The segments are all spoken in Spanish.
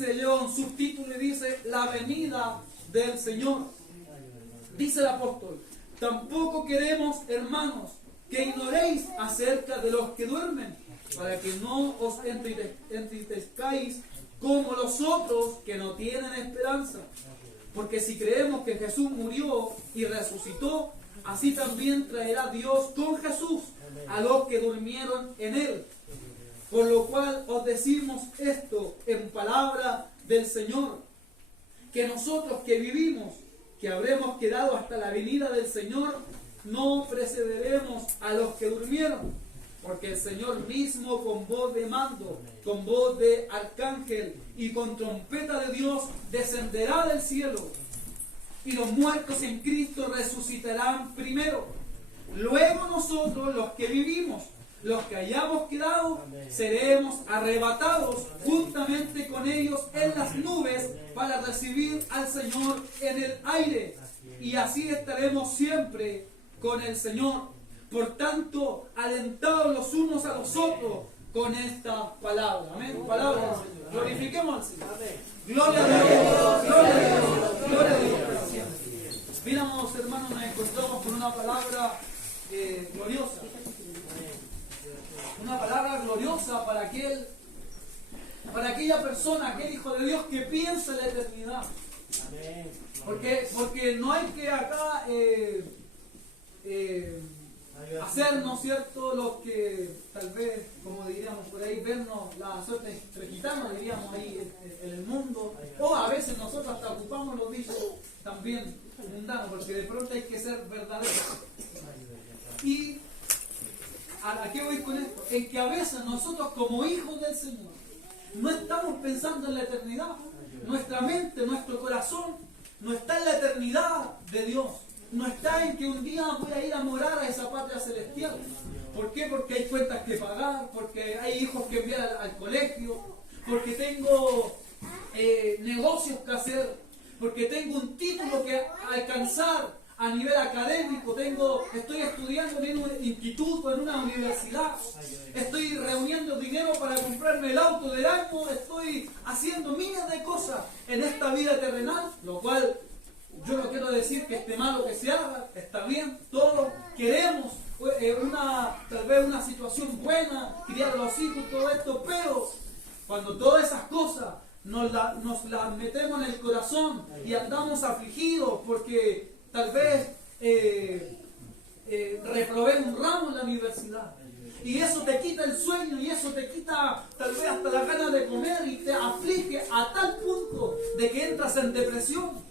dice, leo un subtítulo y dice, la venida del Señor. Dice el apóstol, tampoco queremos, hermanos, que ignoréis acerca de los que duermen, para que no os entristezcáis como los otros que no tienen esperanza. Porque si creemos que Jesús murió y resucitó, así también traerá Dios con Jesús a los que durmieron en Él. Por lo cual os decimos esto en palabra del Señor, que nosotros que vivimos, que habremos quedado hasta la venida del Señor, no precederemos a los que durmieron, porque el Señor mismo con voz de mando, con voz de arcángel y con trompeta de Dios descenderá del cielo, y los muertos en Cristo resucitarán primero. Luego nosotros, los que vivimos, los que hayamos quedado, seremos arrebatados juntamente con ellos en las nubes para recibir al Señor en el aire, y así estaremos siempre con el Señor. Por tanto, alentados los unos a los otros con esta palabra. Amén. Palabra del Señor. Glorifiquemos al Señor. Gloria a Dios. Gloria a Dios. Gloria a Dios. Miramos, hermanos, nos encontramos con una palabra gloriosa. Una palabra gloriosa para aquella persona, aquel hijo de Dios que piensa en la eternidad. Porque no hay que acá hacernos, ¿cierto? Los que tal vez, como diríamos por ahí, vernos la suerte entre gitanos, diríamos ahí en el mundo, o a veces nosotros hasta ocupamos los dichos también mundanos, porque de pronto hay que ser verdaderos. Y ¿a qué voy con esto? En que a veces nosotros como hijos del Señor no estamos pensando en la eternidad. Nuestra mente, nuestro corazón no está en la eternidad de Dios. No está en que un día voy a ir a morar a esa patria celestial. ¿Por qué? Porque hay cuentas que pagar, porque hay hijos que enviar al colegio, porque tengo negocios que hacer, porque tengo un título que alcanzar a nivel académico, estoy estudiando en un instituto, en una universidad, estoy reuniendo dinero para comprarme el auto del año, estoy haciendo miles de cosas en esta vida terrenal, lo cual yo no quiero decir que esté malo que se haga, está bien, todos queremos tal vez una situación buena, criar a los hijos, todo esto, pero cuando todas esas cosas nos las metemos en el corazón y andamos afligidos porque tal vez reprobé un ramo en la universidad, y eso te quita el sueño, y eso te quita tal vez hasta la gana de comer, y te aflige a tal punto de que entras en depresión.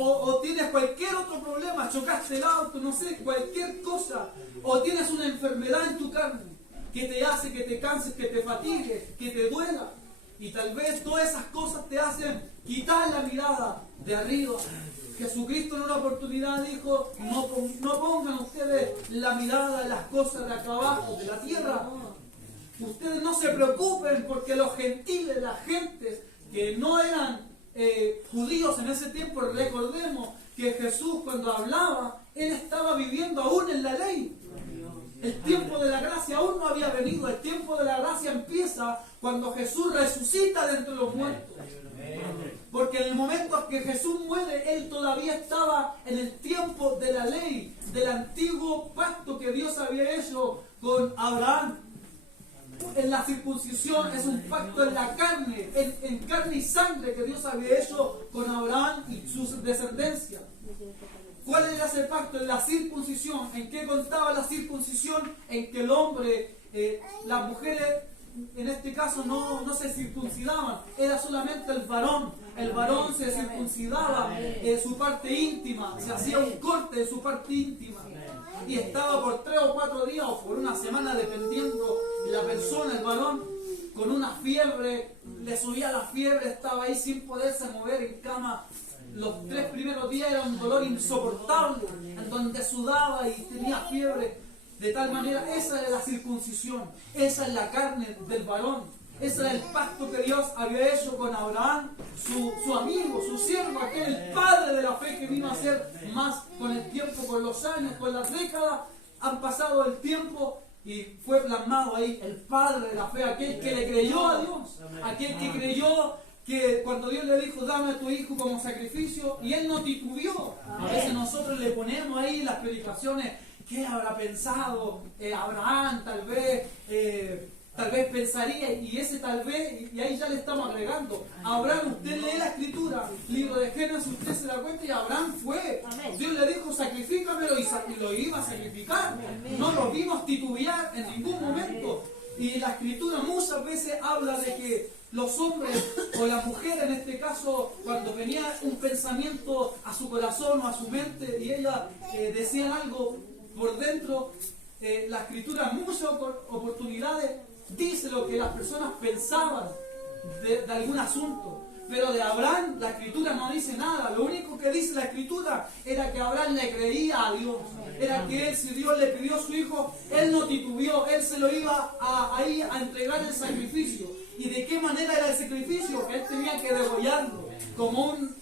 O tienes cualquier otro problema, chocaste el auto, no sé, cualquier cosa, o tienes una enfermedad en tu carne que te hace que te canses, que te fatigues, que te duela, y tal vez todas esas cosas te hacen quitar la mirada de arriba. Jesucristo en una oportunidad dijo, no pongan ustedes la mirada en las cosas de acá abajo, de la tierra. Ustedes no se preocupen porque los gentiles, las gentes que no eran judíos en ese tiempo, recordemos que Jesús cuando hablaba, Él estaba viviendo aún en la ley. El tiempo de la gracia aún no había venido. El tiempo de la gracia empieza cuando Jesús resucita de entre los muertos. Porque en el momento en que Jesús muere, Él todavía estaba en el tiempo de la ley, del antiguo pacto que Dios había hecho con Abraham. En la circuncisión es un pacto en la carne, en carne y sangre que Dios había hecho con Abraham y su descendencia. ¿Cuál era ese pacto? En la circuncisión. ¿En qué contaba la circuncisión? En que el hombre, las mujeres en este caso no se circuncidaban, era solamente el varón. El varón se circuncidaba en su parte íntima, se hacía un corte de su parte íntima. Y estaba por 3 o 4 días o por una semana, dependiendo de la persona, el varón, con una fiebre, le subía la fiebre, estaba ahí sin poderse mover en cama. Los 3 primeros días era un dolor insoportable, en donde sudaba y tenía fiebre. De tal manera, esa es la circuncisión, esa es la carne del varón. Ese es el pacto que Dios había hecho con Abraham, su amigo, su siervo, aquel el padre de la fe que vino a ser más con el tiempo, con los años, con las décadas. Han pasado el tiempo y fue plasmado ahí el padre de la fe, aquel que le creyó a Dios, aquel que creyó que cuando Dios le dijo, dame a tu hijo como sacrificio, y él no titubeó. A veces nosotros le ponemos ahí las predicaciones, ¿qué habrá pensado Abraham? Tal vez pensaría, y ese tal vez, y ahí ya le estamos agregando. Abraham, usted lee la escritura, libro de Génesis, usted se da cuenta, y Abraham fue. Dios le dijo, sacrifícamelo, y lo iba a sacrificar. No lo vimos titubear en ningún momento. Y la escritura muchas veces habla de que los hombres o la mujer en este caso, cuando venía un pensamiento a su corazón o a su mente y ella decía algo por dentro, la escritura en muchas oportunidades dice lo que las personas pensaban de algún asunto. Pero de Abraham la escritura no dice nada. Lo único que dice la escritura era que Abraham le creía a Dios. Era que él, si Dios le pidió a su hijo, él no titubeó, él se lo iba a entregar el sacrificio. ¿Y de qué manera era el sacrificio? Que él tenía que degollarlo como un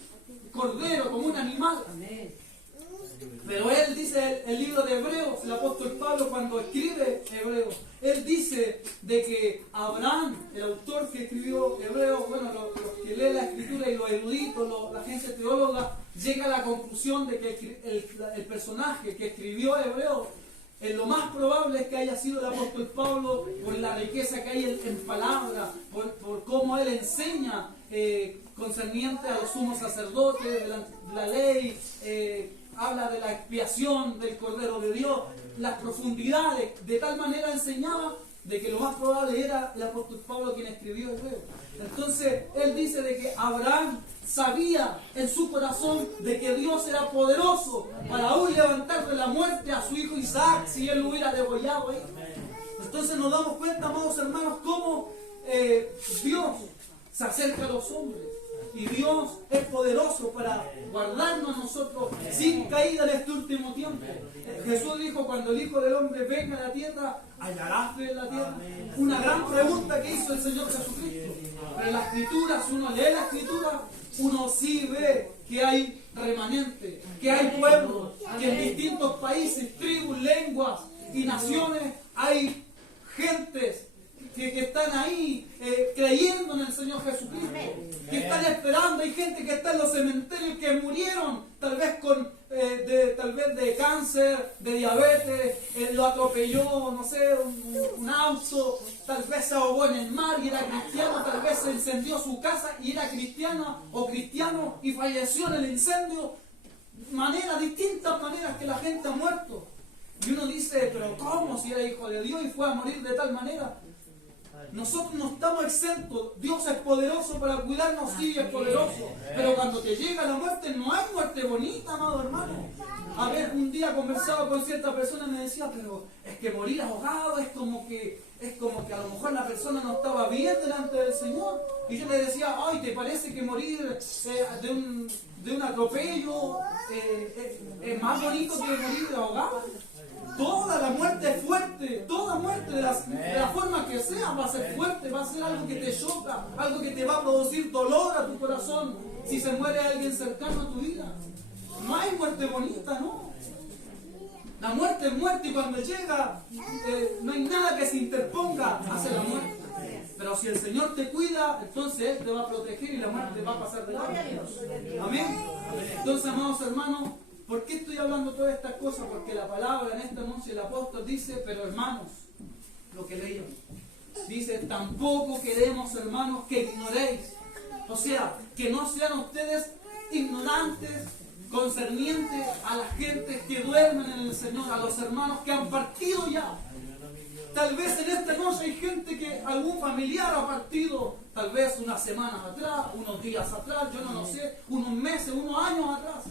cordero, como un animal. Pero él dice, el libro de Hebreos, el apóstol Pablo cuando escribe Hebreos, él dice de que Abraham, el autor que escribió Hebreos, bueno, los que leen la escritura y los eruditos, la gente teóloga, llega a la conclusión de que el personaje que escribió Hebreos, lo más probable es que haya sido el apóstol Pablo por la riqueza que hay en palabras, por cómo él enseña concerniente a los sumos sacerdotes, de la ley, habla de la expiación del Cordero de Dios, las profundidades, de tal manera enseñaba de que lo más probable era el apóstol Pablo quien escribió el Hebreos. Entonces, él dice de que Abraham sabía en su corazón de que Dios era poderoso para aún levantar de la muerte a su hijo Isaac si él lo hubiera degollado ahí. Entonces nos damos cuenta, amados hermanos, cómo Dios se acerca a los hombres. Y Dios es poderoso para guardarnos a nosotros sin caída en este último tiempo. Jesús dijo, cuando el Hijo del Hombre venga a la tierra, ¿hallará fe en la tierra? Una gran pregunta que hizo el Señor Jesucristo. Pero en la Escritura, si uno lee la Escritura, uno sí ve que hay remanente, que hay pueblos, que en distintos países, tribus, lenguas y naciones hay gentes que están ahí creyendo en el Señor Jesucristo, que están esperando. Hay gente que está en los cementerios que murieron tal vez de cáncer, de diabetes, lo atropelló, no sé, un auto, tal vez se ahogó en el mar y era cristiano, tal vez se incendió su casa y era cristiana o cristiano y falleció en el incendio. Distintas maneras que la gente ha muerto. Y uno dice, pero ¿cómo si era hijo de Dios y fue a morir de tal manera? Nosotros no estamos exentos. Dios es poderoso para cuidarnos, sí, es poderoso. Pero cuando te llega la muerte, no hay muerte bonita, amado hermano. A ver, un día conversaba con cierta persona y me decía, pero es que morir ahogado es como que a lo mejor la persona no estaba bien delante del Señor. Y yo le decía, ay, ¿te parece que morir de un atropello es más bonito que morir de ahogado? Toda la muerte es fuerte, toda muerte de la forma que sea va a ser fuerte, va a ser algo que te choca, algo que te va a producir dolor a tu corazón si se muere alguien cercano a tu vida. No hay muerte bonita, no. La muerte es muerte y cuando llega no hay nada que se interponga hacia la muerte. Pero si el Señor te cuida, entonces Él te va a proteger y la muerte va a pasar de largo. Amén. Entonces, amados hermanos, ¿por qué estoy hablando todas estas cosas? Porque la palabra en esta noche el apóstol dice, pero hermanos, lo que leíamos, dice, tampoco queremos, hermanos, que ignoréis. O sea, que no sean ustedes ignorantes concernientes a las gentes que duermen en el Señor, a los hermanos que han partido ya. Tal vez en esta noche hay gente que algún familiar ha partido, tal vez unas semanas atrás, unos días atrás, yo no lo sé, unos meses, unos años atrás.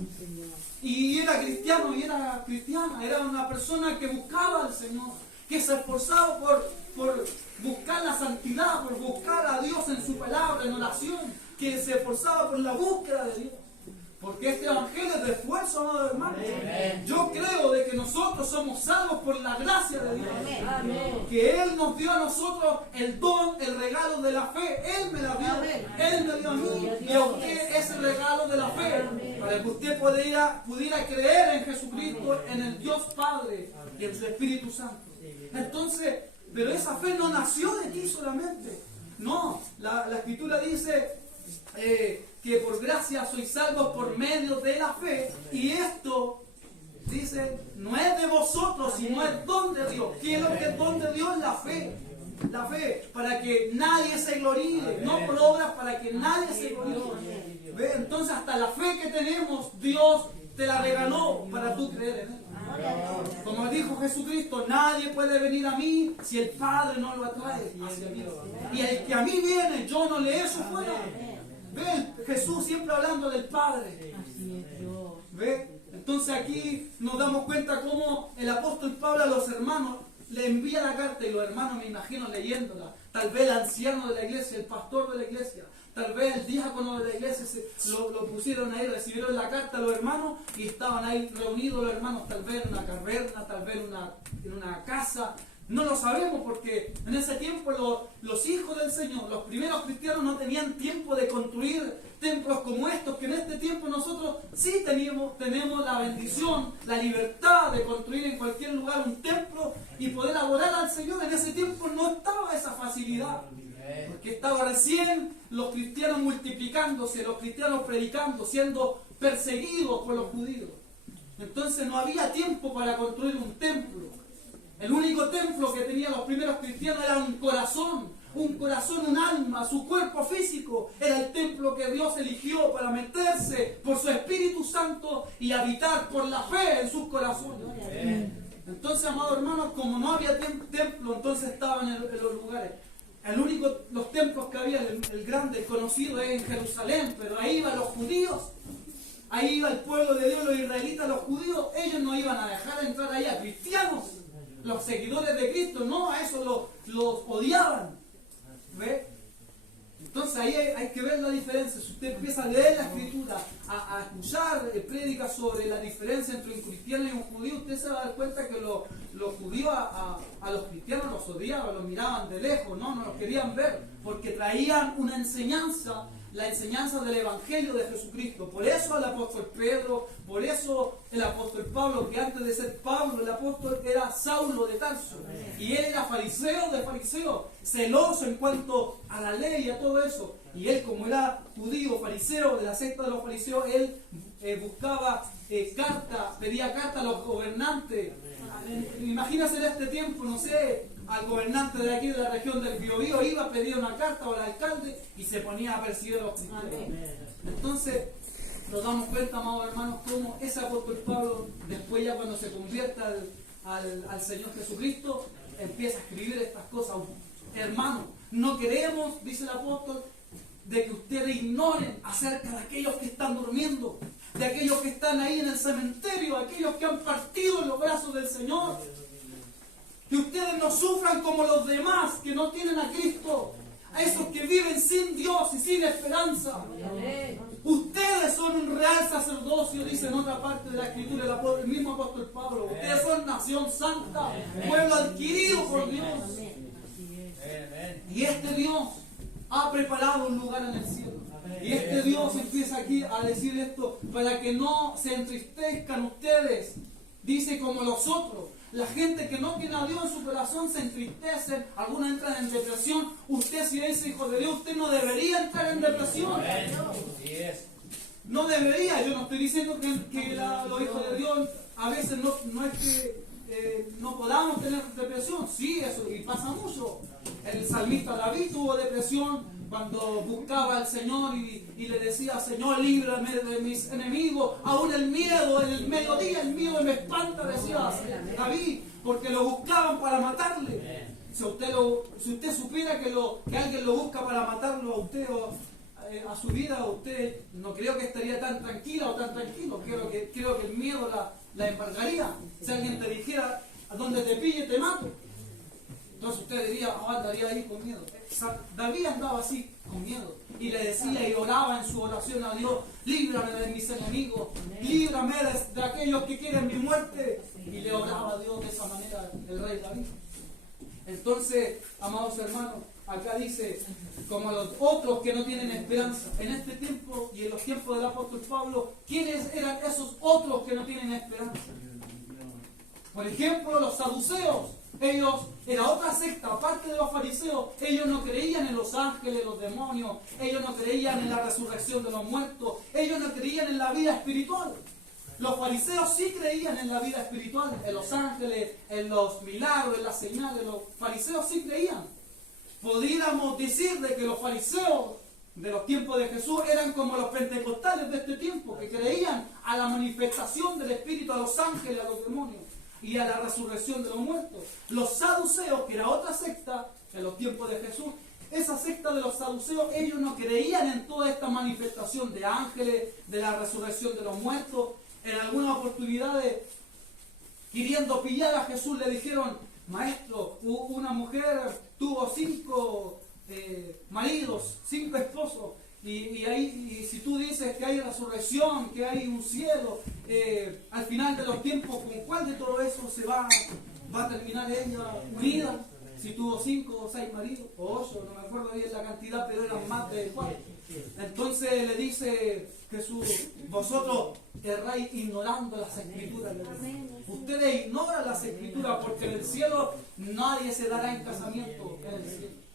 Y era cristiano y era cristiana, era una persona que buscaba al Señor, que se esforzaba por buscar la santidad, por buscar a Dios en su palabra, en oración, que se esforzaba por la búsqueda de Dios. Porque este evangelio es de esfuerzo, amado hermano. Yo creo de que nosotros somos salvos por la gracia de Dios. Que Él nos dio a nosotros el don, el regalo de la fe. Él me la dio. Él me dio a mí. Y a usted ese regalo de la fe. Para que usted pudiera creer en Jesucristo, en el Dios Padre y en su Espíritu Santo. Entonces, pero esa fe no nació de ti solamente. No, la Escritura dice que por gracia sois salvos por medio de la fe, y esto, dice, no es de vosotros, sino es don de Dios. ¿Qué es lo que es don de Dios? La fe. La fe, para que nadie se gloríe, no por obras, para que nadie se gloríe. ¿Ve? Entonces hasta la fe que tenemos, Dios te la regaló para tú creer en Él. Como dijo Jesucristo, nadie puede venir a mí si el Padre no lo atrae hacia mí. Y el que a mí viene, yo no le echo fuera. ¿Ve? Jesús siempre hablando del Padre. ¿Ve? Entonces aquí nos damos cuenta cómo el apóstol Pablo a los hermanos le envía la carta, y los hermanos, me imagino, leyéndola. Tal vez el anciano de la iglesia, el pastor de la iglesia, tal vez el diácono de la iglesia lo pusieron ahí, recibieron la carta los hermanos y estaban ahí reunidos los hermanos, tal vez en una caverna, tal vez en una casa. No lo sabemos, porque en ese tiempo los hijos del Señor, los primeros cristianos, no tenían tiempo de construir templos como estos, que en este tiempo nosotros sí tenemos la bendición, la libertad de construir en cualquier lugar un templo y poder adorar al Señor. En ese tiempo no estaba esa facilidad, porque estaba recién los cristianos multiplicándose, los cristianos predicando, siendo perseguidos por los judíos. Entonces no había tiempo para construir un templo. El único templo que tenían los primeros cristianos era un corazón, un alma, su cuerpo físico. Era el templo que Dios eligió para meterse por su Espíritu Santo y habitar por la fe en sus corazones. Entonces, amados hermanos, como no había templo, entonces estaban en los lugares. Los templos que había, el grande, el conocido, es en Jerusalén, pero ahí iban los judíos. Ahí iba el pueblo de Dios, los israelitas, los judíos. Ellos no iban a dejar de entrar ahí a cristianos. Los seguidores de Cristo, no, a eso los odiaban. ¿Ve? Entonces ahí hay que ver la diferencia. Si usted empieza a leer la Escritura, a escuchar prédicas sobre la diferencia entre un cristiano y un judío, usted se va a dar cuenta que los judíos a los cristianos los odiaban, los miraban de lejos, no los querían ver, porque traían una enseñanza, la enseñanza del Evangelio de Jesucristo. Por eso el apóstol Pedro, por eso el apóstol Pablo, que antes de ser Pablo, el apóstol era Saulo de Tarso. Y él era fariseo de fariseos, celoso en cuanto a la ley y a todo eso. Y él, como era judío, fariseo, de la secta de los fariseos, él buscaba carta, pedía carta a los gobernantes. Imagínense en este tiempo, no sé, al gobernante de aquí de la región del Biobío iba a pedir una carta al alcalde y se ponía a perseguir a los cristianos. Entonces nos damos cuenta, amados hermanos, cómo ese apóstol Pablo, después ya cuando se convierta al Señor Jesucristo, empieza a escribir estas cosas. Hermanos, no queremos, dice el apóstol, de que ustedes ignoren acerca de aquellos que están durmiendo, de aquellos que están ahí en el cementerio, aquellos que han partido en los brazos del Señor. Que ustedes no sufran como los demás que no tienen a Cristo, a esos que viven sin Dios y sin esperanza. Ustedes son un real sacerdocio, dice en otra parte de la Escritura el mismo apóstol Pablo. Ustedes son nación santa, pueblo adquirido por Dios. Y este Dios ha preparado un lugar en el cielo. Y este Dios empieza aquí a decir esto para que no se entristezcan ustedes. Dice como los otros. La gente que no tiene a Dios en su corazón se entristece, algunos entran en depresión. Usted, si es hijo de Dios, usted no debería entrar en depresión. No debería. Yo no estoy diciendo que los hijos de Dios a veces no es que no podamos tener depresión. Sí, eso y pasa mucho. El salmista David tuvo depresión cuando buscaba al Señor y le decía: Señor, líbrame de mis enemigos. Aún el miedo, en el mediodía el miedo me espanta, decía David, porque lo buscaban para matarle. Si usted supiera que alguien lo busca para matarlo a usted o a su vida, usted no creo que estaría tan tranquila o tan tranquilo. Creo que el miedo la embargaría. Si alguien te dijera: a donde te pille te mato, entonces usted diría: andaría ahí con miedo. David andaba así con miedo y le decía y oraba en su oración a Dios: líbrame de mis enemigos, líbrame de aquellos que quieren mi muerte. Y le oraba a Dios de esa manera el rey David. Entonces, amados hermanos, acá dice, como los otros que no tienen esperanza. En este tiempo y en los tiempos del apóstol Pablo, ¿quiénes eran esos otros que no tienen esperanza? Por ejemplo, los saduceos. Ellos, era otra secta, aparte de los fariseos, ellos no creían en los ángeles, los demonios, ellos no creían en la resurrección de los muertos, ellos no creían en la vida espiritual. Los fariseos sí creían en la vida espiritual, en los ángeles, en los milagros, en las señales. Los fariseos sí creían. Podríamos decir de que los fariseos de los tiempos de Jesús eran como los pentecostales de este tiempo, que creían a la manifestación del Espíritu, a los ángeles, a los demonios y a la resurrección de los muertos. Los saduceos, que era otra secta en los tiempos de Jesús, esa secta de los saduceos, ellos no creían en toda esta manifestación de ángeles, de la resurrección de los muertos. En algunas oportunidades, queriendo pillar a Jesús, le dijeron: Maestro, una mujer tuvo 5 maridos, 5 esposos, y si tú dices que hay resurrección, que hay un cielo, al final de los tiempos, ¿con cuál de todo eso se va a terminar ella unida? Si tuvo 5 o 6 maridos, o 8, no me acuerdo bien la cantidad, pero eran más de 4. Entonces le dice Jesús: vosotros erráis ignorando las escrituras. Ustedes ignoran las escrituras, porque en el cielo nadie se dará en casamiento en el cielo.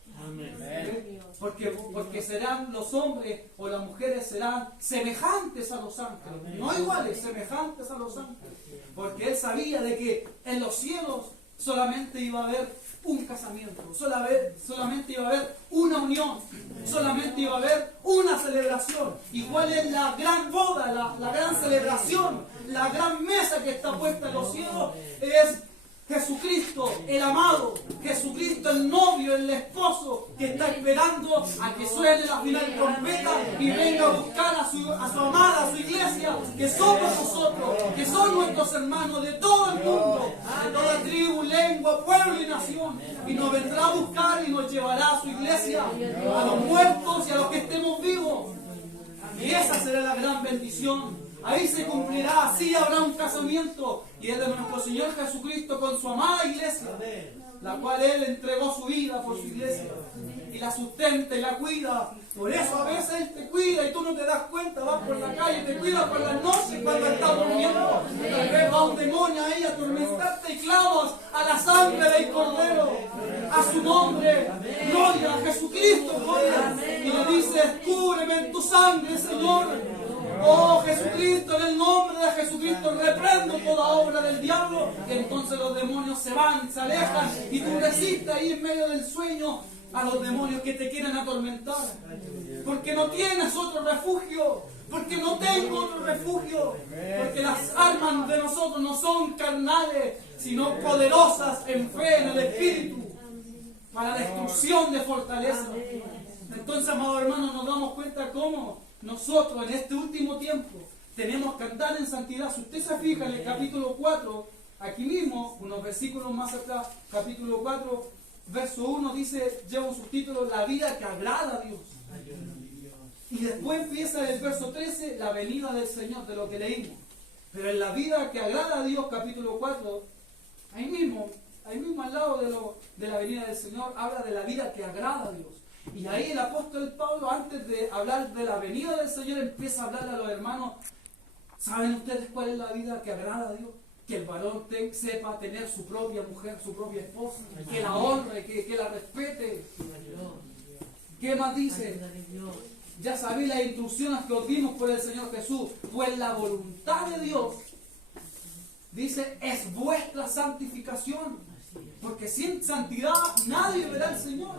Porque serán los hombres o las mujeres serán semejantes a los ángeles, no iguales, semejantes a los ángeles, porque él sabía de que en los cielos solamente iba a haber un casamiento, solamente iba a haber una unión, solamente iba a haber una celebración. ¿Y cuál es la gran boda, la gran celebración, la gran mesa que está puesta en los cielos? Es Jesucristo, el amado, Jesucristo, el novio, el esposo, que está esperando a que suene la final trompeta y venga a buscar a su amada, a su iglesia, que somos nosotros, que son nuestros hermanos de todo el mundo, de toda tribu, lengua, pueblo y nación, y nos vendrá a buscar y nos llevará a su iglesia, a los muertos y a los que estemos vivos. Y esa será la gran bendición. Ahí se cumplirá, así habrá un casamiento, y es de nuestro Señor Jesucristo con su amada iglesia, la cual Él entregó su vida por su iglesia, y la sustenta y la cuida. Por eso a veces Él te cuida y tú no te das cuenta, vas por la calle, te cuida por las noches cuando estás durmiendo. Tal vez va un demonio ahí a atormentarte y clavas a la sangre del Cordero, a su nombre, gloria a Jesucristo, gloria, y le dices: cúbreme en tu sangre, Señor. Oh Jesucristo, en el nombre de Jesucristo reprendo toda obra del diablo. Y entonces los demonios se van, se alejan, y tú resistes ahí en medio del sueño a los demonios que te quieren atormentar, porque no tienes otro refugio, porque no tengo otro refugio, porque las armas de nosotros no son carnales, sino poderosas en fe, en el Espíritu, para destrucción de fortaleza. Entonces, amados hermanos, nos damos cuenta cómo nosotros en este último tiempo tenemos que andar en santidad. Si usted se fija en el capítulo 4, aquí mismo, unos versículos más atrás, capítulo 4, verso 1, dice, lleva un subtítulo: la vida que agrada a Dios. Y después empieza el verso 13, la venida del Señor, de lo que leímos. Pero en la vida que agrada a Dios, capítulo 4, ahí mismo al lado de la venida del Señor, habla de la vida que agrada a Dios. Y ahí el apóstol Pablo, antes de hablar de la venida del Señor, empieza a hablar a los hermanos: ¿saben ustedes cuál es la vida que agrada a Dios? Que el varón sepa tener su propia mujer, su propia esposa, que la honre, que la respete. ¿Qué más dice? Ya sabéis las instrucciones que os dimos por el Señor Jesús, pues la voluntad de Dios, dice, es vuestra santificación, porque sin santidad nadie verá al Señor.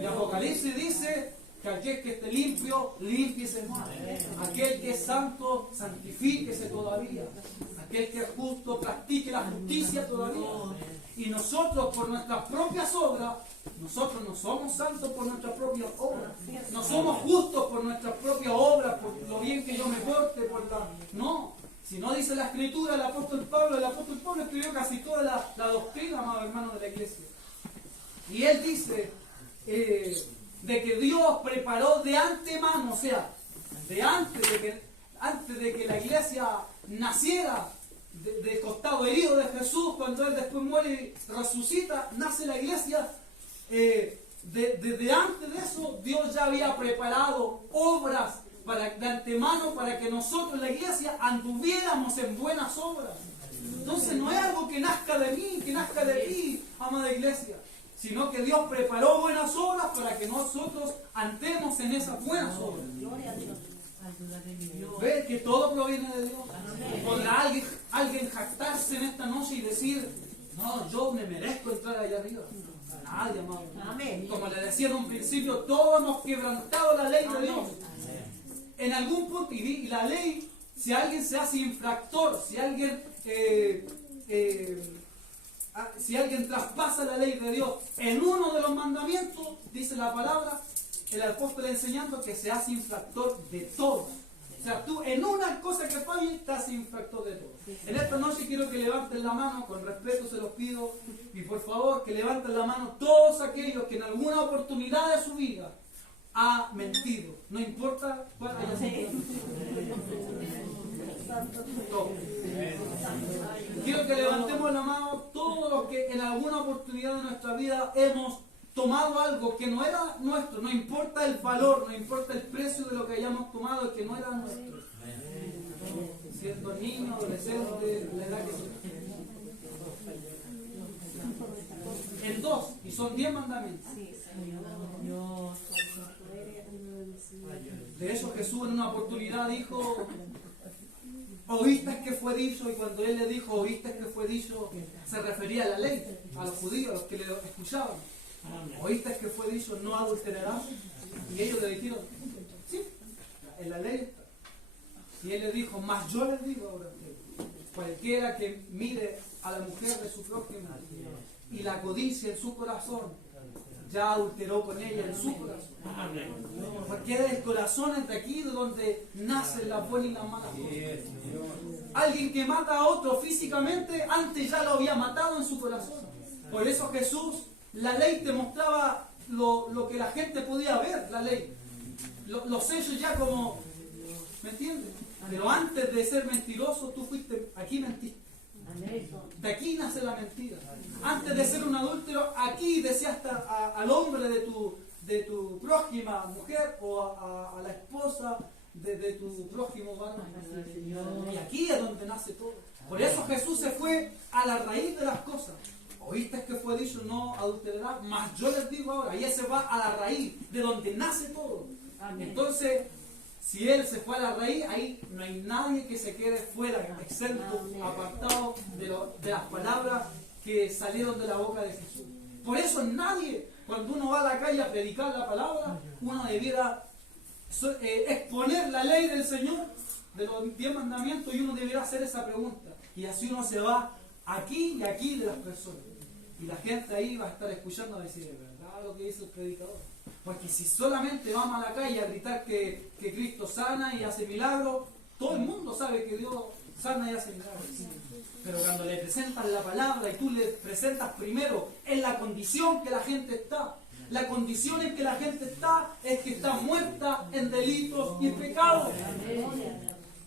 Y Apocalipsis dice que aquel que esté limpio, límpiese más. Aquel que es santo, santifíquese todavía. Aquel que es justo, practique la justicia todavía. Y nosotros, por nuestras propias obras, nosotros no somos santos por nuestras propias obras. No somos justos por nuestras propias obras, por lo bien que yo me porte, no. Si no dice la Escritura, el apóstol Pablo escribió casi toda la doctrina, amados hermanos de la iglesia. Y él dice de que Dios preparó de antemano, o sea, antes de que la iglesia naciera, del costado herido de Jesús, cuando Él después muere y resucita, nace la iglesia. Desde antes de eso, Dios ya había preparado obras de antemano para que nosotros, la iglesia, anduviéramos en buenas obras. Entonces no es algo que nazca de mí, que nazca de ti, amada iglesia, sino que Dios preparó buenas obras para que nosotros andemos en esas buenas obras. Ve que todo proviene de Dios. ¿Podrá alguien jactarse en esta noche y decir, no, yo me merezco entrar allá arriba? Nadie, amado. Como le decía en un principio, todos hemos quebrantado la ley de Dios. En algún punto, y la ley, si alguien se hace infractor, si alguien traspasa la ley de Dios en uno de los mandamientos, dice la palabra, el apóstol enseñando que se hace infractor de todos. O sea, tú en una cosa que falles, te haces infractor de todo. En esta noche quiero que levanten la mano, con respeto se los pido, y por favor que levanten la mano todos aquellos que en alguna oportunidad de su vida ha mentido. No importa cuál haya sido. Todo. Quiero que levantemos la mano todos los que en alguna oportunidad de nuestra vida hemos tomado algo que no era nuestro, no importa el valor, no importa el precio de lo que hayamos tomado, que no era nuestro. Siendo niño, adolescente, la edad que sea. En 2, y son 10 mandamientos. De hecho, Jesús en una oportunidad dijo, oíste que fue dicho, y cuando él le dijo, oíste que fue dicho, se refería a la ley, a los judíos, a los que le escuchaban. Oíste que fue dicho, no adulterarás. Y ellos le dijeron, sí, en la ley está. Y él le dijo, mas yo les digo ahora, cualquiera que mire a la mujer de su prójimo y la codicia en su corazón, ya adulteró con ella en su corazón. Porque es el corazón entre aquí de donde nacen las buenas y las malas cosas. Alguien que mata a otro físicamente, antes ya lo había matado en su corazón. Por eso Jesús, la ley te mostraba lo que la gente podía ver, la ley. Los sellos ya como, ¿me entiendes? Pero antes de ser mentiroso, tú fuiste, aquí mentiste. De aquí nace la mentira. Antes de ser un adúltero, aquí deseaste al hombre de tu prójima mujer o a la esposa de tu prójimo varón. Y aquí es donde nace todo. Por eso Jesús se fue a la raíz de las cosas. Oíste que fue dicho, no adulterarás, mas yo les digo ahora, y él se va a la raíz de donde nace todo. Entonces, si él se fue a la raíz, ahí no hay nadie que se quede fuera, exento, apartado de las palabras que salieron de la boca de Jesús. Por eso nadie, cuando uno va a la calle a predicar la palabra, uno debiera exponer la ley del Señor, de los 10 mandamientos, y uno debiera hacer esa pregunta. Y así uno se va aquí y aquí de las personas. Y la gente ahí va a estar escuchando a decir, ¿es verdad lo que dice el predicador? Porque si solamente vamos a la calle a gritar que Cristo sana y hace milagros, todo el mundo sabe que Dios sana y hace milagros. Pero cuando le presentas la palabra y tú le presentas primero en la condición que la gente está, la condición en que la gente está es que está muerta en delitos y en pecados.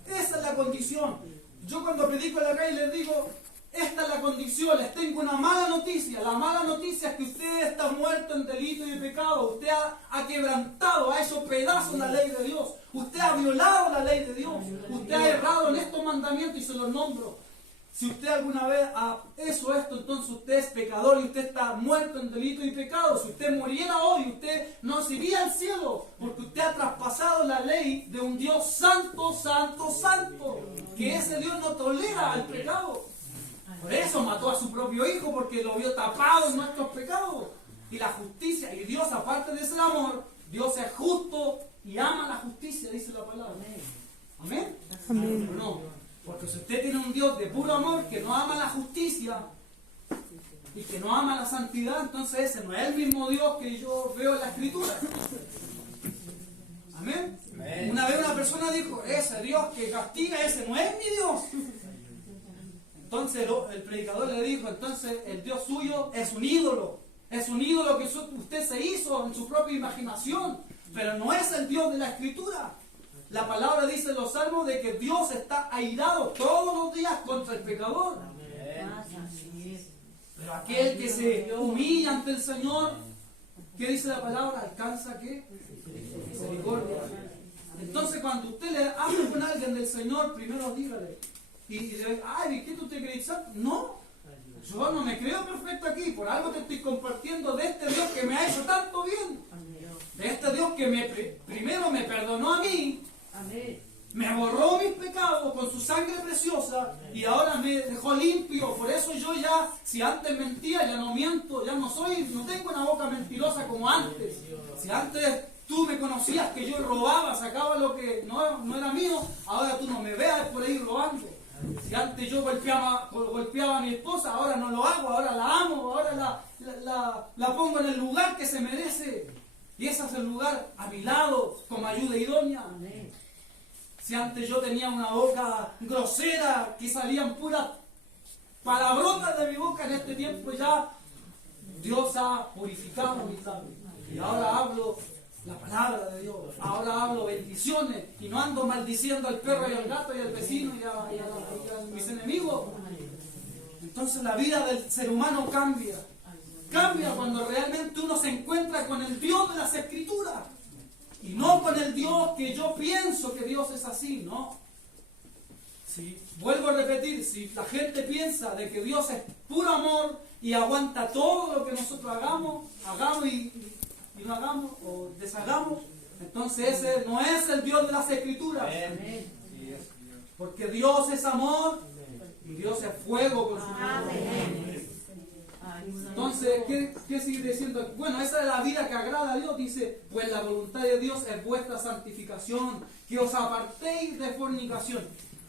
Esa es la condición. Yo cuando predico en la calle les digo, esta es la condición, les tengo una mala noticia. La mala noticia es que usted está muerto en delito y en pecado. Usted ha quebrantado, ha hecho pedazos la ley de Dios. Usted ha violado la ley de Dios. Usted ha errado en estos mandamientos y se los nombro. Si usted alguna vez ha hecho esto, entonces usted es pecador y usted está muerto en delito y pecado. Si usted muriera hoy, usted no se iría al cielo, porque usted ha traspasado la ley de un Dios santo, santo, santo. Que ese Dios no tolera el pecado. Por eso mató a su propio hijo, porque lo vio tapado en nuestros pecados. Y la justicia, y Dios, aparte de ese amor, Dios es justo y ama la justicia, dice la palabra. ¿Amén? Amén. No, porque si usted tiene un Dios de puro amor que no ama la justicia y que no ama la santidad, entonces ese no es el mismo Dios que yo veo en la Escritura. ¿Amén? Amén. Una vez una persona dijo, ese Dios que castiga, ese no es mi Dios. Entonces el predicador le dijo, entonces el Dios suyo es un ídolo que usted se hizo en su propia imaginación, pero no es el Dios de la Escritura. La palabra dice en los salmos de que Dios está airado todos los días contra el pecador. Pero aquel que se humilla ante el Señor, ¿qué dice la palabra? ¿Alcanza qué? Misericordia. Entonces cuando usted le hable con alguien del Señor, primero dígale, y ay, ¿qué tú te crees santo? No, yo no me creo perfecto aquí, por algo te estoy compartiendo de este Dios que me ha hecho tanto bien, de este Dios que primero me perdonó a mí, me borró mis pecados con su sangre preciosa y ahora me dejó limpio. Por eso yo ya, si antes mentía, ya no miento, ya no tengo una boca mentirosa como antes. Si antes tú me conocías que yo robaba, sacaba lo que no era mío, ahora tú no me veas por ahí robando. Si antes yo golpeaba a mi esposa, ahora no lo hago, ahora la amo, ahora la pongo en el lugar que se merece. Y ese es el lugar a mi lado, como ayuda idónea. Si antes yo tenía una boca grosera, que salían puras palabrotas de mi boca, en este tiempo ya Dios ha purificado mis labios. Y ahora hablo la palabra de Dios, ahora hablo bendiciones y no ando maldiciendo al perro y al gato y al vecino y a mis enemigos. Entonces la vida del ser humano cambia. Cambia cuando realmente uno se encuentra con el Dios de las Escrituras. Y no con el Dios que yo pienso que Dios es así, ¿no? Si, vuelvo a repetir, si la gente piensa de que Dios es puro amor y aguanta todo lo que nosotros hagamos y no hagamos o deshagamos, entonces ese no es el Dios de las Escrituras. Porque Dios es amor y Dios es fuego con su amor. Entonces, ¿qué sigue diciendo? Bueno, esa es la vida que agrada a Dios. Dice, pues la voluntad de Dios es vuestra santificación, que os apartéis de fornicación.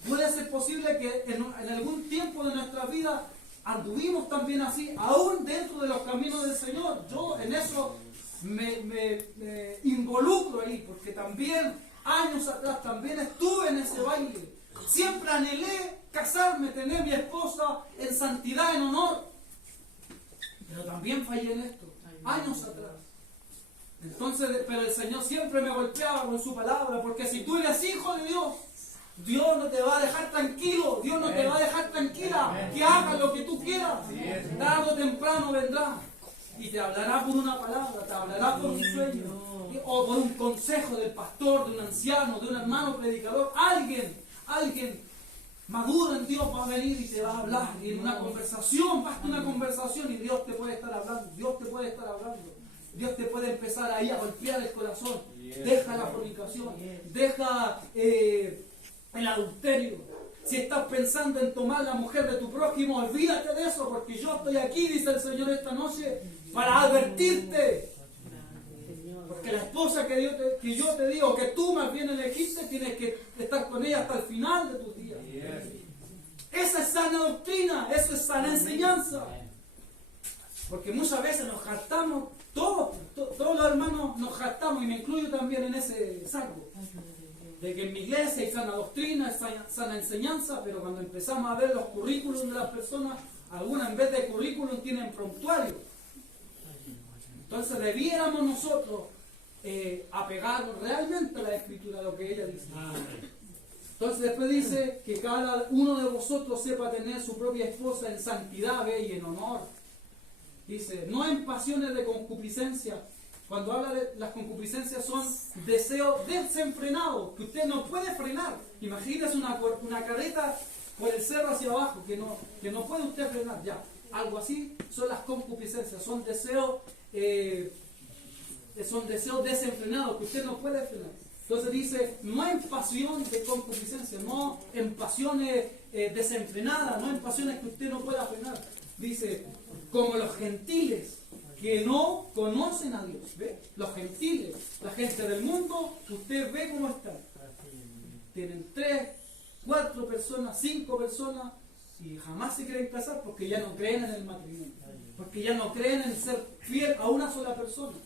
Puede ser posible que en algún tiempo de nuestra vida anduvimos también así, aún dentro de los caminos del Señor. Yo en eso me involucro ahí, porque también años atrás también estuve en ese baile. Siempre anhelé casarme, tener mi esposa en santidad, en honor. Pero también fallé en esto, años atrás. Entonces, pero el Señor siempre me golpeaba con su palabra, porque si tú eres hijo de Dios, Dios no te va a dejar tranquilo, Dios no te va a dejar tranquila, que hagas lo que tú quieras. Tarde o temprano vendrá y te hablará por una palabra, te hablará por un sueño, o por un consejo del pastor, de un anciano, de un hermano predicador. Alguien maduro en Dios va a venir y te va a hablar. Y en una conversación, basta una conversación y Dios te puede estar hablando. Dios te puede estar hablando. Dios te puede empezar ahí a golpear el corazón. Deja la fornicación. Deja el adulterio. Si estás pensando en tomar la mujer de tu prójimo, olvídate de eso, porque yo estoy aquí, dice el Señor esta noche, para advertirte. Porque la esposa que yo te digo, que tú más bien elegiste, tienes que estar con ella hasta el final de tus días. Esa es sana doctrina, eso es sana enseñanza. Porque muchas veces nos jactamos, todos los hermanos nos jactamos, y me incluyo también en ese saco, de que en mi iglesia hay sana doctrina, hay sana enseñanza, pero cuando empezamos a ver los currículums de las personas, algunas en vez de currículum tienen prontuario. Entonces debiéramos nosotros apegarnos realmente a la Escritura, a lo que ella dice. Entonces después dice que cada uno de vosotros sepa tener su propia esposa en santidad y en honor. Dice, no en pasiones de concupiscencia. Cuando habla de las concupiscencias son deseos desenfrenados, que usted no puede frenar. Imagínese una carreta por el cerro hacia abajo, que no puede usted frenar. Ya, algo así son las concupiscencias, son deseos desenfrenados, que usted no puede frenar. Entonces dice, no en pasión de concupiscencia, no en pasiones desenfrenadas, no en pasiones que usted no pueda frenar. Dice, como los gentiles que no conocen a Dios. ¿Ve? Los gentiles, la gente del mundo, usted ve cómo están. Tienen 3, 4 personas, 5 personas y jamás se quieren casar porque ya no creen en el matrimonio. Porque ya no creen en ser fiel a una sola persona.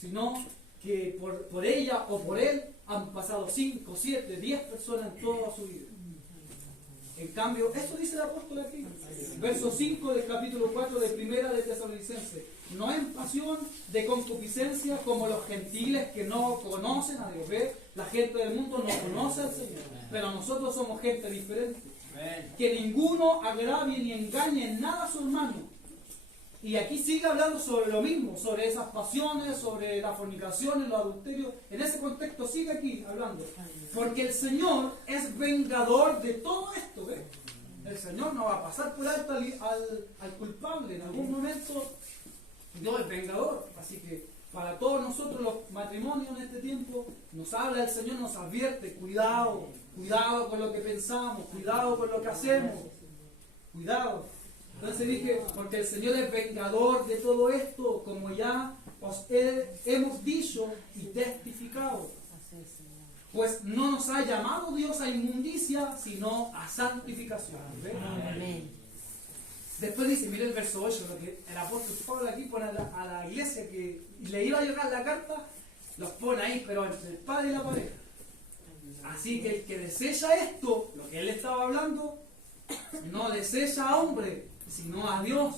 Sino que por ella o por él han pasado 5, 7, 10 personas en toda su vida. En cambio, eso dice el apóstol aquí, verso 5 del capítulo 4 de Primera de Tesalonicenses. No en pasión de concupiscencia como los gentiles que no conocen a Dios. ¿Ve? La gente del mundo no conoce al Señor, pero nosotros somos gente diferente. Que ninguno agravie ni engañe en nada a su hermano. Y aquí sigue hablando sobre lo mismo, sobre esas pasiones, sobre la fornicación, los adulterios. En ese contexto sigue aquí hablando. Porque el Señor es vengador de todo esto, ¿ves? El Señor no va a pasar por alto al culpable. En algún momento Dios es vengador. Así que para todos nosotros los matrimonios en este tiempo, nos habla el Señor, nos advierte, cuidado, cuidado con lo que pensamos, cuidado con lo que hacemos, cuidado. Entonces dije, porque el Señor es vengador de todo esto, como ya os hemos dicho y testificado. Pues no nos ha llamado Dios a inmundicia, sino a santificación. Amén. Después dice, mire el verso 8, lo que el apóstol Pablo aquí pone a la iglesia que le iba a llegar la carta, los pone ahí, pero entre el padre y la pareja. Así que el que desecha esto, lo que él estaba hablando, no desecha a hombre, sino a Dios,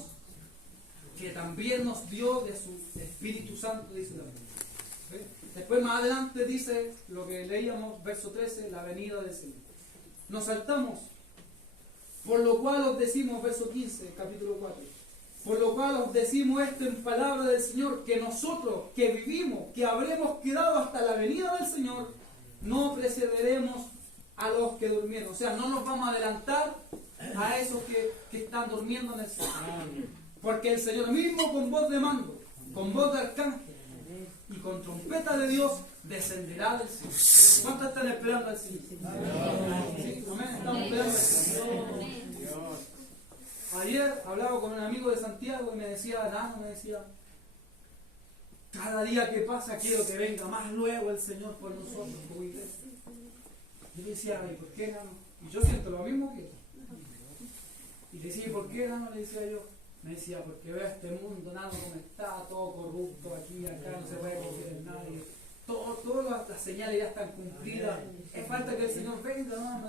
que también nos dio de su Espíritu Santo, dice la Biblia. Después más adelante dice lo que leíamos, verso 13, la venida del Señor. Nos saltamos. Por lo cual os decimos, verso 15, capítulo 4. Por lo cual os decimos esto en palabra del Señor, que nosotros que vivimos, que habremos quedado hasta la venida del Señor, no precederemos a los que durmieron. O sea, no nos vamos a adelantar a esos que están durmiendo en el Señor. Porque el Señor mismo con voz de mando, con voz de arcángel y con trompeta de Dios descenderá del cielo. ¿Cuántos están esperando al Señor? Sí, amén. Estamos esperando al Señor. Ayer hablaba con un amigo de Santiago y me decía, cada día que pasa quiero que venga más luego el Señor por nosotros, como iglesia. Y le decía, ¿y por qué no? Y yo siento lo mismo que él. Y le decía, ¿y por qué no? Le decía yo. Me decía, porque veo este mundo, nada como está, todo corrupto aquí, acá, no se puede confiar en nadie. Todas las señales ya están cumplidas. Es falta que el Señor venga, ¿no?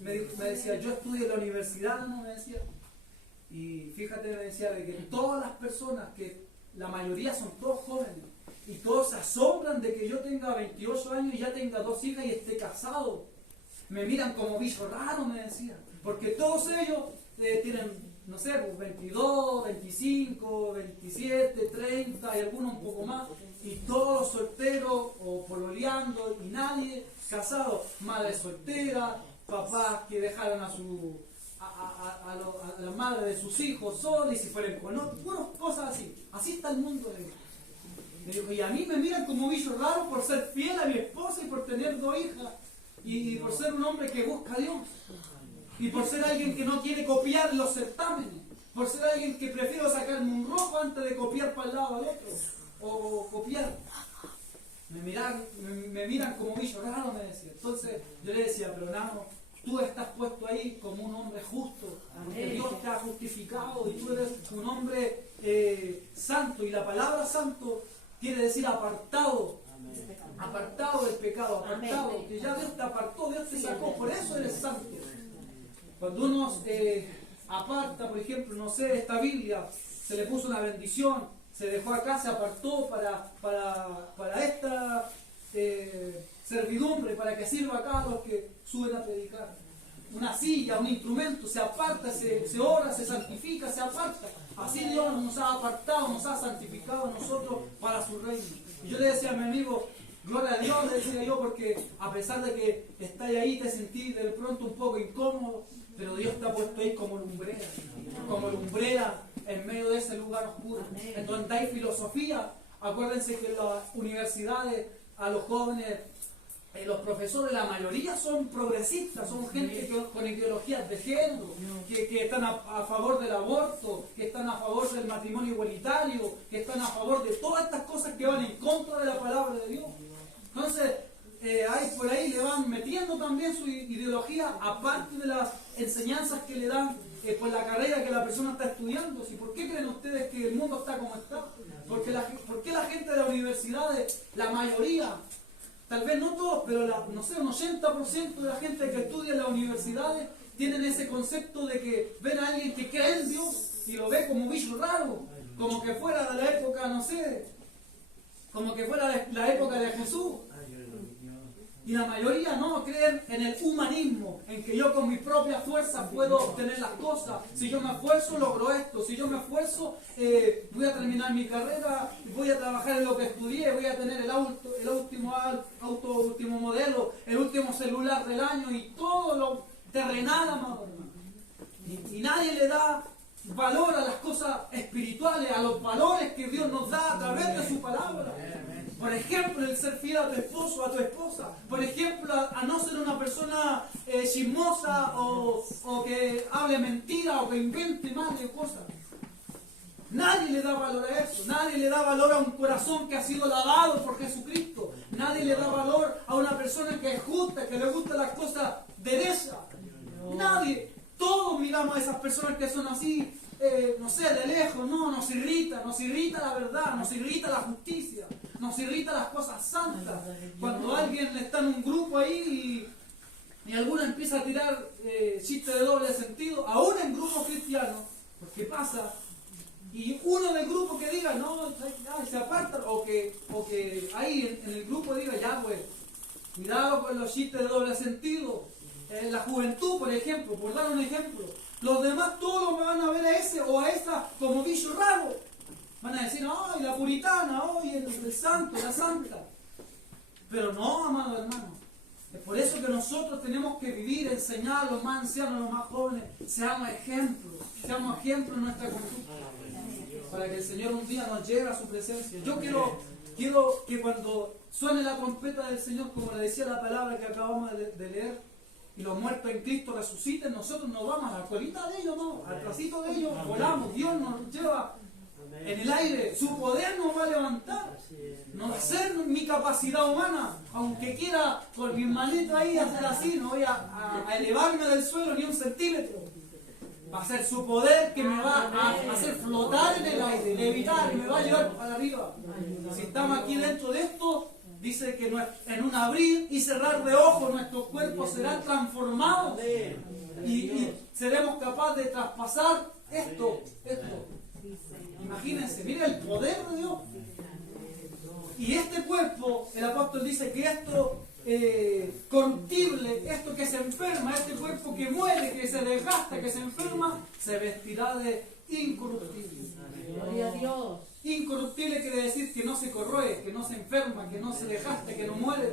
Me decía, yo estudio en la universidad, ¿no? Me decía. Y fíjate, me decía, de que todas las personas, que la mayoría son todos jóvenes, y todos se asombran de que yo tenga 28 años y ya tenga 2 hijas y esté casado. Me miran como bicho raro, me decía. Porque todos ellos tienen, no sé, pues 22, 25, 27, 30 y algunos un poco más, y todos solteros o pololeando y nadie casado. Madre soltera, papás que dejaron a la madre de sus hijos sola y si fueran con otros, puras cosas así. Así está el mundo de Dios. Me dijo, y a mí me miran como bicho raro por ser fiel a mi esposa y por tener 2 hijas y por ser un hombre que busca a Dios. Y por ser alguien que no quiere copiar los certámenes, por ser alguien que prefiero sacarme un rojo antes de copiar para el lado al otro, o copiar. Me miran como bicho raro, me decía. Entonces yo le decía, pero Nano, tú estás puesto ahí como un hombre justo, porque Dios te ha justificado y tú eres un hombre santo, y la palabra santo quiere decir apartado. Apartado del pecado, apartado, que ya Dios te apartó, Dios te sacó, por eso eres santo. Cuando uno aparta, por ejemplo, no sé, esta Biblia, se le puso una bendición, se dejó acá, se apartó para esta servidumbre, para que sirva acá a los que suben a predicar. Una silla, un instrumento, se aparta, se ora, se santifica, se aparta. Así Dios nos ha apartado, nos ha santificado a nosotros para su reino. Y yo le decía a mi amigo, gloria a Dios, le decía yo, porque a pesar de que estás ahí, te sentís de pronto un poco incómodo, pero Dios te ha puesto ahí como lumbrera en medio de ese lugar oscuro. En donde hay filosofía, acuérdense que en las universidades a los jóvenes, los profesores, la mayoría son progresistas, son gente con ideologías de género, que están a favor del aborto, que están a favor del matrimonio igualitario, que están a favor de todas estas cosas que van en contra de la palabra de Dios. Entonces, por ahí le van metiendo también su ideología, aparte de las enseñanzas que le dan por la carrera que la persona está estudiando. ¿Sí? ¿Por qué creen ustedes que el mundo está como está? ¿Por qué la gente de las universidades, la mayoría, tal vez no todos, pero no sé, un 80% de la gente que estudia en las universidades tienen ese concepto de que ven a alguien que cree en Dios y lo ve como bicho raro, como que fuera de la época, no sé, como que fuera la época de Jesús? Y la mayoría no creen en el humanismo, en que yo con mi propia fuerza puedo obtener las cosas. Si yo me esfuerzo, logro esto. Si yo me esfuerzo, voy a terminar mi carrera, voy a trabajar en lo que estudié, voy a tener el último auto, último modelo, el último celular del año y todo lo terrenal, amado hermano. Y nadie le da valor a las cosas espirituales, a los valores que Dios nos da a través de su palabra. Por ejemplo, el ser fiel a tu esposo, a tu esposa. Por ejemplo, a no ser una persona chismosa o que hable mentira o que invente mal de cosas. Nadie le da valor a eso. Nadie le da valor a un corazón que ha sido lavado por Jesucristo. Nadie le da valor a una persona que es justa, que le gustan las cosas derechas. Nadie. Todos miramos a esas personas que son así, no sé, de lejos. No, nos irrita la verdad, nos irrita la justicia. Nos irrita las cosas santas. Cuando alguien está en un grupo ahí y alguno empieza a tirar chistes de doble sentido, aún en grupos cristianos, porque pasa, y uno del grupo que diga, no, se aparta, o que ahí en el grupo diga, ya pues, cuidado con los chistes de doble sentido. La juventud, por ejemplo, por dar un ejemplo, los demás todos me van a ver a ese o a esa como bicho raro. Van a decir, ¡ay, la puritana! ¡Ay, el santo, la santa! Pero no, amado hermano. Es por eso que nosotros tenemos que vivir, enseñar a los más ancianos, a los más jóvenes. Seamos ejemplos en nuestra conducta. Para que el Señor un día nos lleve a su presencia. Yo quiero que cuando suene la trompeta del Señor, como le decía la palabra que acabamos de leer, y los muertos en Cristo resuciten, nosotros nos vamos a la colita de ellos, no, al trasito de ellos, volamos. Dios nos lleva en el aire, su poder nos va a levantar. No va a ser mi capacidad humana, aunque quiera con mis manitos ahí hacer así, no voy a elevarme del suelo ni un centímetro. Va a ser su poder que me va a hacer flotar en el aire, levitar y me va a llevar para arriba. Si estamos aquí dentro de esto, dice que en un abrir y cerrar de ojos nuestros cuerpos serán transformados y seremos capaces de traspasar esto. Imagínense, miren el poder de Dios. Y este cuerpo, el apóstol dice que esto corruptible, esto que se enferma, este cuerpo que muere, que se desgasta, que se enferma, se vestirá de incorruptible. Gloria a Dios. Incorruptible quiere decir que no se corroe, que no se enferma, que no se desgasta, que no muere.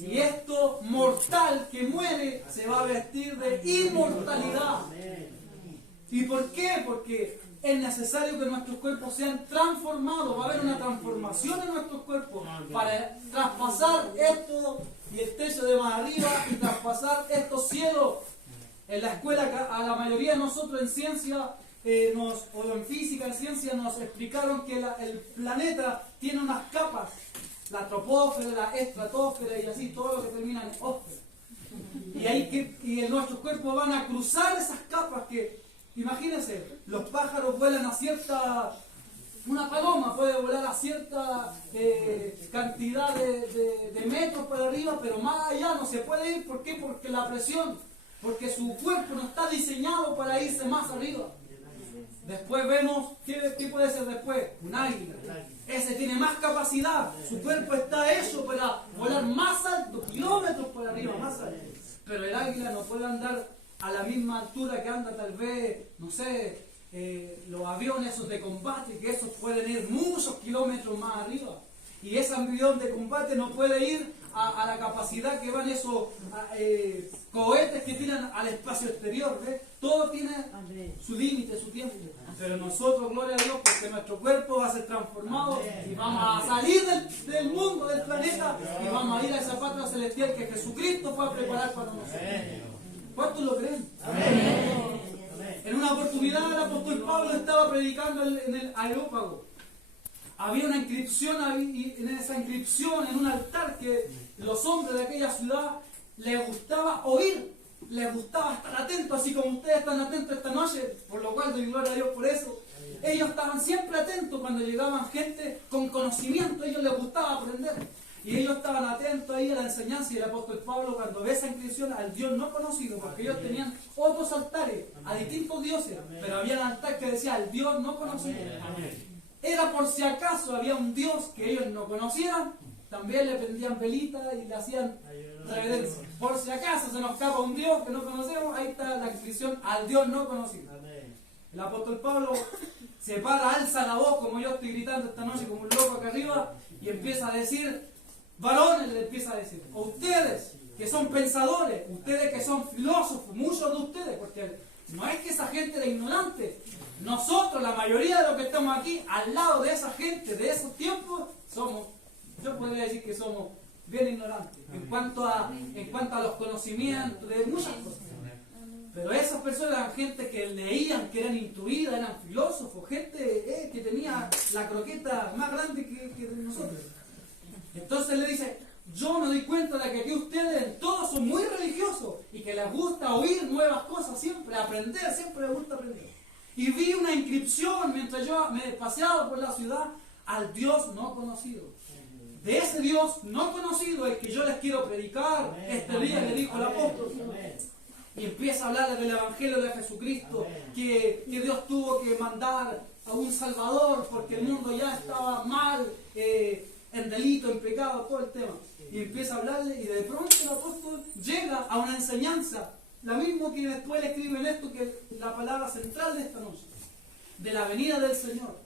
Y esto mortal que muere se va a vestir de inmortalidad. ¿Y por qué? Porque es necesario que nuestros cuerpos sean transformados. Va a haber una transformación en nuestros cuerpos para traspasar esto y el techo de más arriba y traspasar estos cielos. En la escuela, a la mayoría de nosotros en ciencia o en física, en ciencia, nos explicaron que el planeta tiene unas capas, la troposfera, la estratosfera y así, todo lo que termina en ósfera. Y nuestros cuerpos van a cruzar esas capas que, imagínense, los pájaros vuelan a cierta, una paloma puede volar a cierta cantidad de metros para arriba, pero más allá no se puede ir. ¿Por qué? Porque la presión, porque su cuerpo no está diseñado para irse más arriba. Después vemos, ¿qué puede ser después? Un águila. Ese tiene más capacidad, su cuerpo está hecho para volar más alto, kilómetros por arriba, más alto. Pero el águila no puede andar a la misma altura que anda tal vez, no sé, los aviones esos de combate, que esos pueden ir muchos kilómetros más arriba. Y ese avión de combate no puede ir a la capacidad que van esos cohetes que tiran al espacio exterior. ¿Ves? Todo tiene su límite, su tiempo. Pero nosotros, gloria a Dios, porque nuestro cuerpo va a ser transformado y vamos a salir del mundo, del planeta, y vamos a ir a esa patria celestial que Jesucristo fue a preparar para nosotros. ¿Cuántos lo creen? Amén. En una oportunidad el apóstol Pablo estaba predicando en el Areópago. Había una inscripción, y en esa inscripción, en un altar, que los hombres de aquella ciudad les gustaba oír, les gustaba estar atentos, así como ustedes están atentos esta noche, por lo cual doy gloria a Dios por eso. Ellos estaban siempre atentos cuando llegaban gente con conocimiento, a ellos les gustaba aprender. Y ellos estaban atentos ahí a la enseñanza, y el apóstol Pablo, cuando ve esa inscripción al Dios no conocido, porque ellos tenían otros altares a distintos dioses, pero había un altar que decía al Dios no conocido. Era por si acaso había un Dios que ellos no conocieran, también le prendían velitas y le hacían reverencia. Por si acaso se nos escapa un Dios que no conocemos, ahí está la inscripción al Dios no conocido. El apóstol Pablo se para, alza la voz, como yo estoy gritando esta noche como un loco acá arriba, y empieza a decir, varones, le empieza a decir, o ustedes que son pensadores, ustedes que son filósofos, muchos de ustedes, porque no es que esa gente era ignorante, nosotros, la mayoría de los que estamos aquí, al lado de esa gente de esos tiempos, somos, yo podría decir que somos bien ignorantes en cuanto a los conocimientos de muchas cosas. Pero esas personas eran gente que leían, que eran instruidas, eran filósofos, gente que tenía la croqueta más grande que nosotros. Entonces le dice, yo me doy cuenta de que aquí ustedes todos son muy religiosos y que les gusta oír nuevas cosas siempre, aprender, siempre les gusta aprender. Y vi una inscripción mientras yo me paseaba por la ciudad al Dios no conocido. De ese Dios no conocido es que yo les quiero predicar. Este día le dijo el apóstol. Y empieza a hablar del Evangelio de Jesucristo, que Dios tuvo que mandar a un Salvador porque el mundo ya estaba mal, en delito, en pecado, todo el tema. Y empieza a hablarle y de pronto el apóstol llega a una enseñanza, la misma que después le escribe en esto, que es la palabra central de esta noche, de la venida del Señor,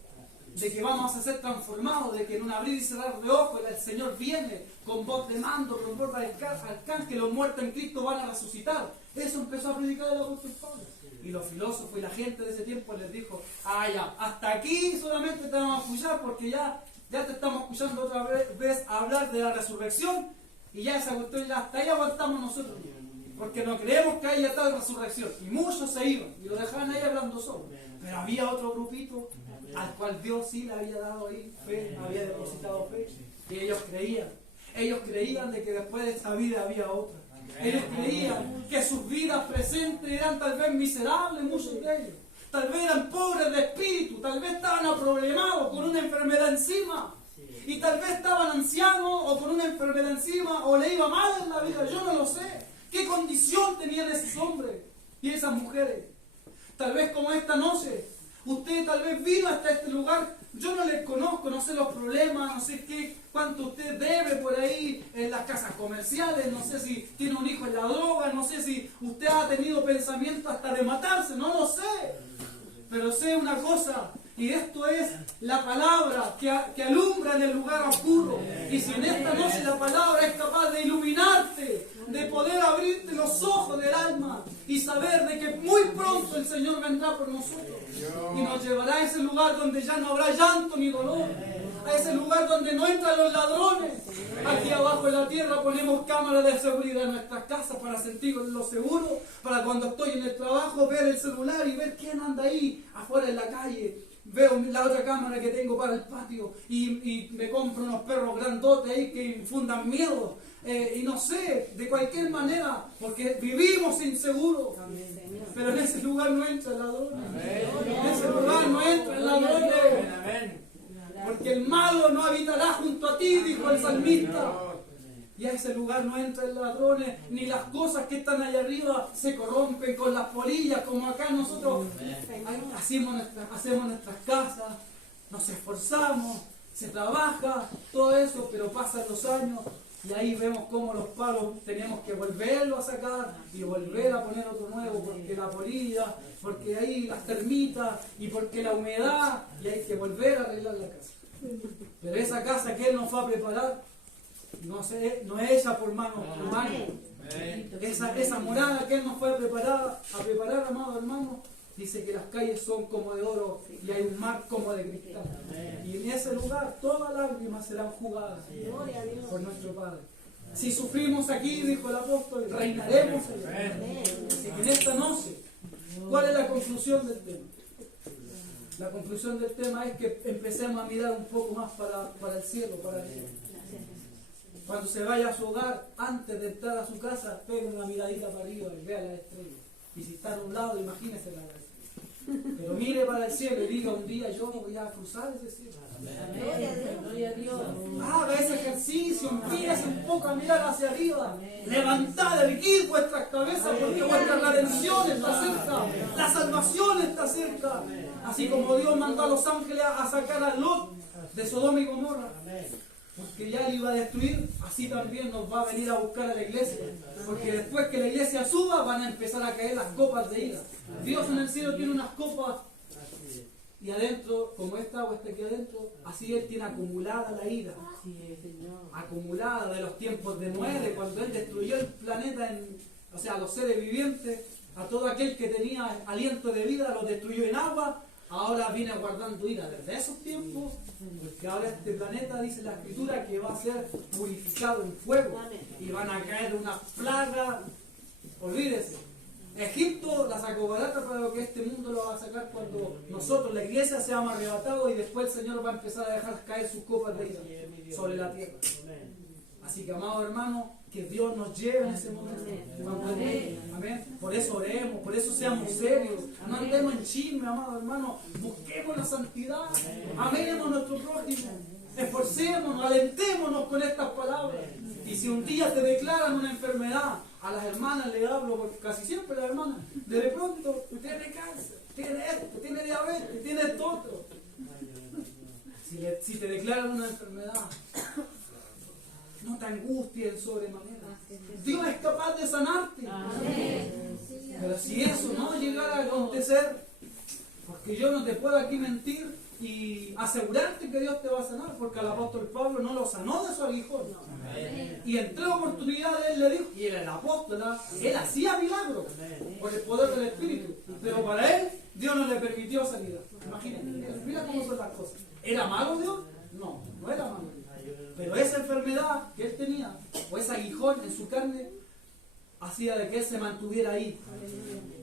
de que vamos a ser transformados, de que en un abrir y cerrar de ojos el Señor viene con voz de mando, con voz de arcángel, que los muertos en Cristo van a resucitar. Eso empezó a predicar el apóstol Pablo. Y los filósofos y la gente de ese tiempo les dijo, ya, hasta aquí solamente te vamos a escuchar porque ya te estamos escuchando otra vez hablar de la resurrección y ya esa cuestión, ya hasta ahí aguantamos nosotros, porque no creemos que haya tal resurrección. Y muchos se iban y lo dejaban ahí hablando solo. Pero había otro grupito al cual Dios sí le había dado ahí fe, había depositado fe, y ellos creían de que después de esta vida había otra. Ellos creían que sus vidas presentes eran tal vez miserables, muchos de ellos. Tal vez eran pobres de espíritu, tal vez estaban aproblemados con una enfermedad encima. Y tal vez estaban ancianos o con una enfermedad encima o le iba mal en la vida, yo no lo sé. ¿Qué condición tenían esos hombres y esas mujeres? Tal vez como esta noche, usted tal vez vino hasta este lugar, yo no les conozco, no sé los problemas, no sé cuánto usted debe por ahí en las casas comerciales, no sé si tiene un hijo en la droga, no sé si usted ha tenido pensamiento hasta de matarse, no lo sé. Pero sé una cosa, y esto es la palabra que alumbra en el lugar oscuro. Y si en esta noche la palabra es capaz de iluminarte, de poder abrirte los ojos del alma y saber de que muy pronto el Señor vendrá por nosotros y nos llevará a ese lugar donde ya no habrá llanto ni dolor, a ese lugar donde no entran los ladrones. Aquí abajo en la tierra ponemos cámaras de seguridad en nuestras casas para sentirnos seguros, para cuando estoy en el trabajo ver el celular y ver quién anda ahí afuera en la calle. Veo la otra cámara que tengo para el patio y me compro unos perros grandotes ahí que infundan miedo. Y no sé, de cualquier manera, porque vivimos inseguros. Pero en ese lugar no entra el ladrón. En ese lugar no entra el ladrón. Porque el malo no habitará junto a ti, dijo el salmista. Y a ese lugar no entran ladrones, ni las cosas que están allá arriba se corrompen con las polillas, como acá nosotros hacemos nuestras casas, nos esforzamos, se trabaja, todo eso, pero pasan los años y ahí vemos cómo los palos tenemos que volverlo a sacar y volver a poner otro nuevo, porque la polilla, porque ahí las termitas y porque la humedad, y hay que volver a arreglar la casa. Pero esa casa que Él nos va a preparar, no es hecha por manos humanas. Esa morada que Él nos fue a preparar, amado hermano, dice que las calles son como de oro y hay un mar como de cristal. Y en ese lugar todas las lágrimas serán jugadas por nuestro Padre. Si sufrimos aquí, dijo el apóstol, reinaremos allá. Así que en esta noche, ¿cuál es la conclusión del tema? La conclusión del tema es que empecemos a mirar un poco más para el cielo, para el cielo. Cuando se vaya a su hogar, antes de entrar a su casa, pegue una miradita para arriba y vea las estrellas. Y si está a un lado, imagínese la estrella. Pero mire para el cielo y diga, un día yo voy a cruzar ese cielo. Gloria a Dios. Haga ese ejercicio, empiece un poco a mirar hacia arriba. Levantad, erguid vuestras cabezas porque vuestra redención está cerca. La salvación está cerca. Así como Dios mandó a los ángeles a sacar a Lot de Sodoma y Gomorra. porque ya Él iba a destruir, así también nos va a venir a buscar a la iglesia. Porque después que la iglesia suba, van a empezar a caer las copas de ira. Dios en el cielo tiene unas copas, y adentro, como esta agua está aquí adentro, así Él tiene acumulada la ira. Acumulada de los tiempos de Noé, cuando Él destruyó el planeta, o sea, a los seres vivientes, a todo aquel que tenía aliento de vida, lo destruyó en agua. Ahora viene guardando ira desde esos tiempos, porque ahora este planeta, dice la Escritura, que va a ser purificado en fuego y van a caer unas plagas. Olvídese, Egipto la sacó barata para lo que este mundo lo va a sacar cuando nosotros, la iglesia, seamos arrebatados, y después el Señor va a empezar a dejar caer sus copas de ira sobre la tierra. Así que, amados hermanos, que Dios nos lleve en ese momento. Amén. Por eso oremos, por eso seamos serios. No andemos en chisme, amados hermanos. Busquemos la santidad. Amemos a nuestro prójimo. Esforcémonos, alentémonos con estas palabras. Y si un día te declaran una enfermedad, a las hermanas le hablo, porque casi siempre las hermanas, de pronto, tiene cáncer, tiene esto, tiene diabetes, tiene esto otro. Si te declaran una enfermedad, no te angusties en sobremanera. Dios es capaz de sanarte. Pero si eso no llegara a acontecer, porque yo no te puedo aquí mentir y asegurarte que Dios te va a sanar, porque al apóstol Pablo no lo sanó de su aguijón. Y en 3 oportunidades Él le dijo, y era el apóstol, Él hacía milagros por el poder del Espíritu, pero para Él Dios no le permitió sanidad. Imagínate, mira cómo son las cosas. ¿Era malo Dios? No, no era malo. Pero esa enfermedad que Él tenía, o ese aguijón en su carne, hacía de que Él se mantuviera ahí.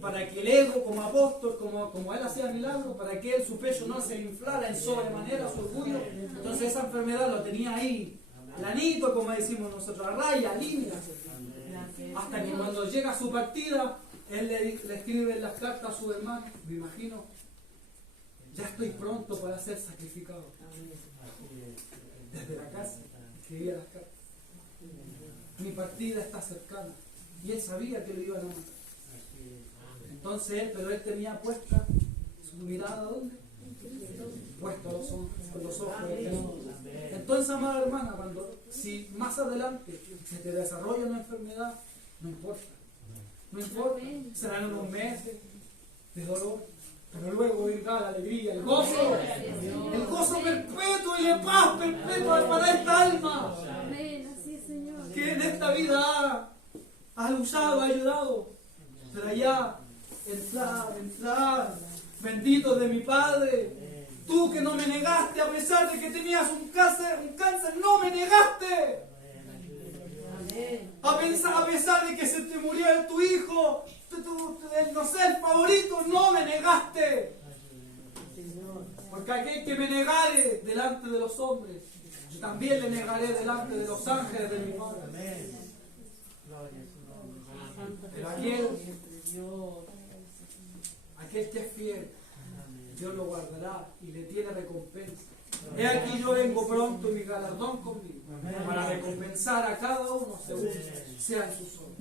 Para que el ego, como apóstol, como Él hacía milagros, para que Él, su pecho no se inflara en sobremanera, su orgullo. Entonces esa enfermedad lo tenía ahí, planito, como decimos nosotros, a raya, línea. Hasta que cuando llega a su partida, Él le escribe en las cartas a su hermano, me imagino, ya estoy pronto para ser sacrificado. Desde la casa escribía las cartas. Mi partida está cercana. Y Él sabía que lo iban a matar. Entonces pero Él tenía puesta su mirada, ¿dónde? Puesta con los ojos de Jesús. Entonces, amada hermana, si más adelante se te desarrolla una enfermedad, no importa. No importa. Serán unos meses de dolor, pero luego vendrá la alegría, el gozo perpetuo y la paz perpetua para esta alma. Que en esta vida ha luchado, ha ayudado, pero allá, entrar, bendito de mi Padre, tú que no me negaste, a pesar de que tenías un cáncer, no me negaste, a pesar de que se te murió tu hijo, no sé, el favorito, no me negaste, porque aquel que me negare delante de los hombres, yo también le negaré delante de los ángeles de mi Padre. Pero aquel que es fiel, Dios lo guardará y le tiene recompensa. He aquí yo vengo pronto y mi galardón conmigo, para recompensar a cada uno según sean sus obras.